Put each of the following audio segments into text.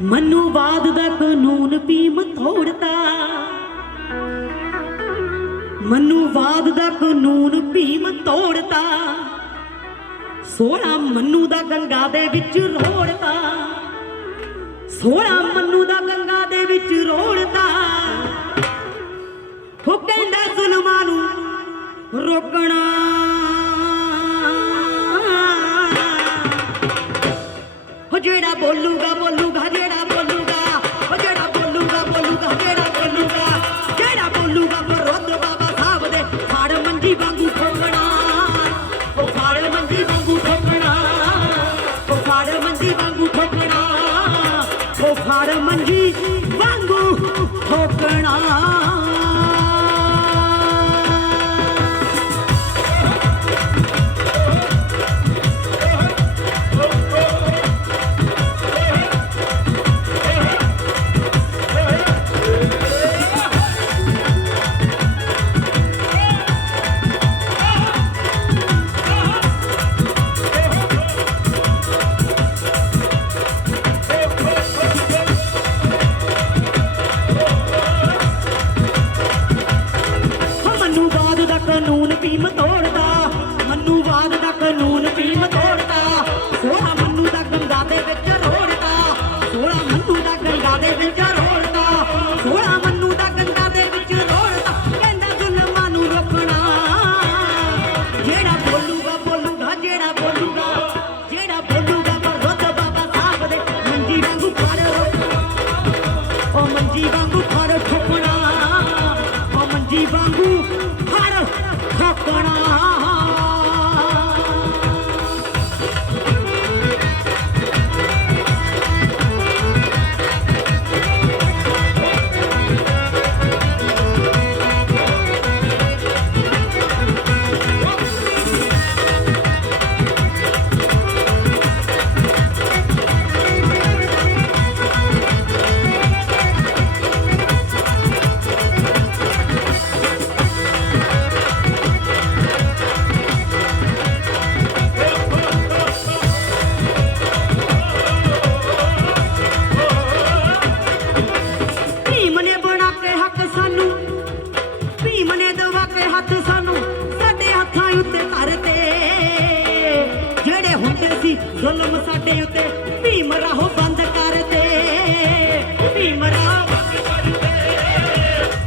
ਮਨੂਵਾਦ ਦਾ ਕਾਨੂੰਨ ਭੀਮ ਤੋੜਤਾ। ਮਨੂਵਾਦ ਦਾ ਕਾਨੂੰਨ ਭੀਮ ਤੋੜਤਾ। ਸੋਹਣਾ ਮੰਨੂ ਦਾ ਗੰਗਾ ਦੇ ਵਿੱਚ ਰੋੜਤਾ। ਸੋਹਣਾ ਮੰਨੂ ਦਾ ਗੰਗਾ ਦੇ ਵਿੱਚ ਰੋੜਤਾ। ਫੌਜੀ ਵਾਂਗੂ ਹਰ ਹੱਕਣਾ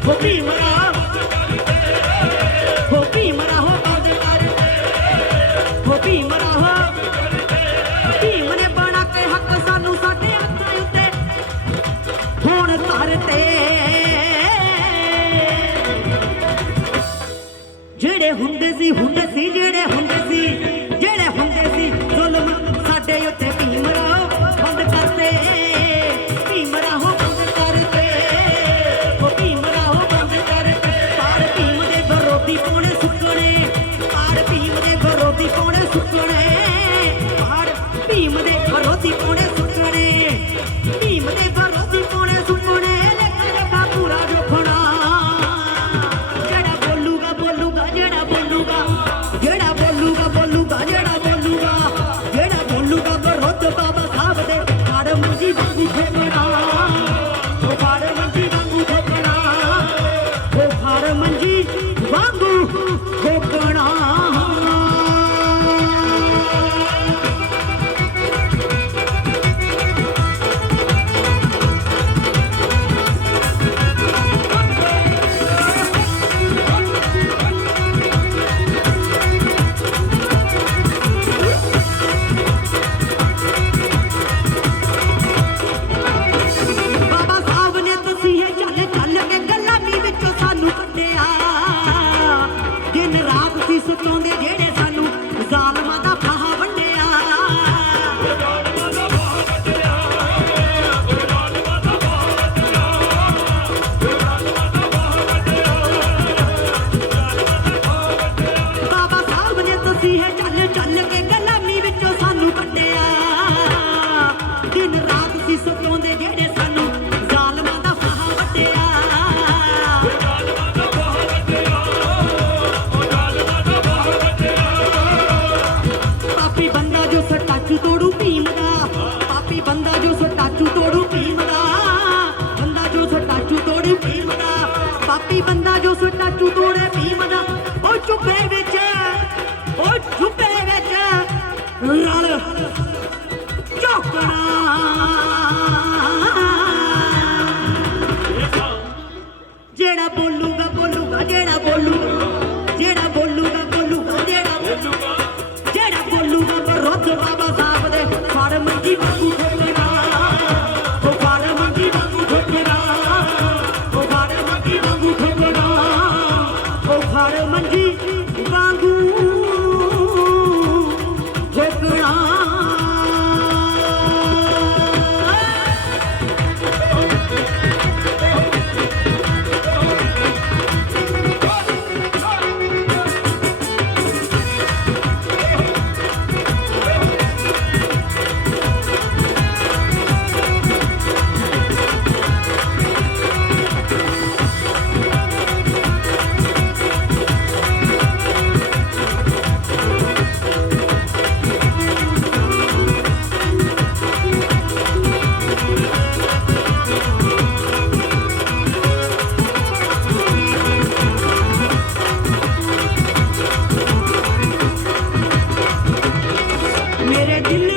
ਹੋ ਭੀਮਰਾ ਹੋ। ਭੀਮਰਾ ਭੀਮ ਨੇ ਬਣਾ ਕੇ ਹੱਕ ਸਾਨੂੰ ਸਾਡੇ ਹੱਥਾਂ ਉੱਤੇ। ਹੁਣ ਜਿਹੜੇ ਹੁੰਦੇ ਸੀ ਹੁੰਦੇ su i didn't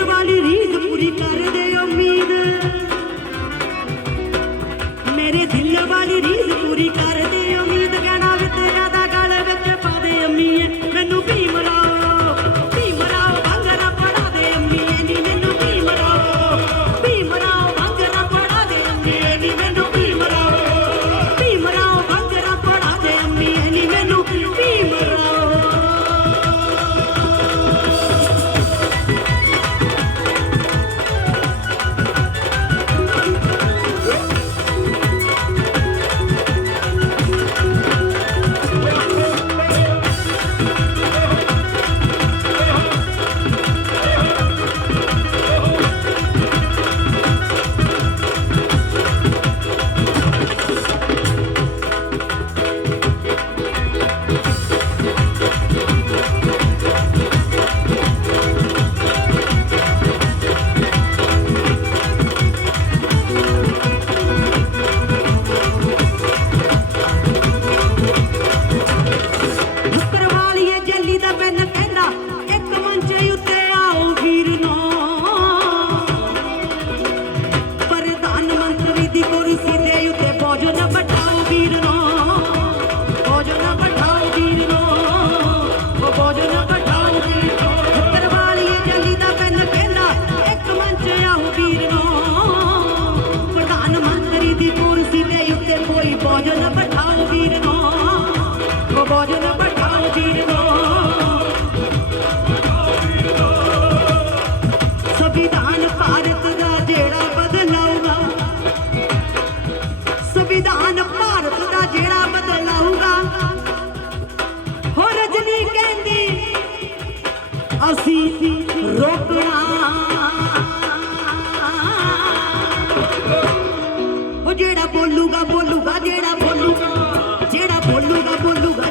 ਅਸੀਂ ਰੋਕਣਾ। ਉਹ ਜਿਹੜਾ ਬੋਲੂਗਾ ਬੋਲੂਗਾ ਜਿਹੜਾ ਬੋਲੂਗਾ ਜਿਹੜਾ ਬੋਲੂਗਾ ਬੋਲੂਗਾ।